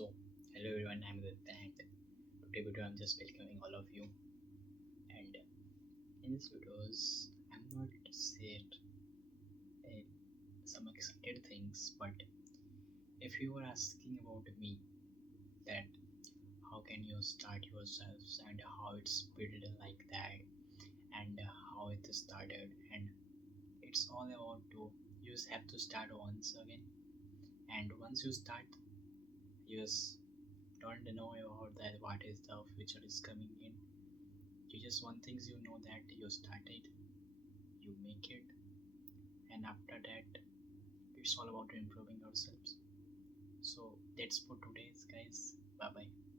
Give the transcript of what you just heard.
So, hello everyone, I'm Aditya and today video I'm just welcoming all of you. And in this videos, I'm not said uh, some excited things, but if you were asking about me that how can you start yourselves and how it's built like that and how it started, and it's all about to you just have to start once again, and once you start, you just don't know about that what is the future is coming in. You just one things you know that you started, you make it, and after that, it's all about improving ourselves. So that's for today's guys. Bye bye.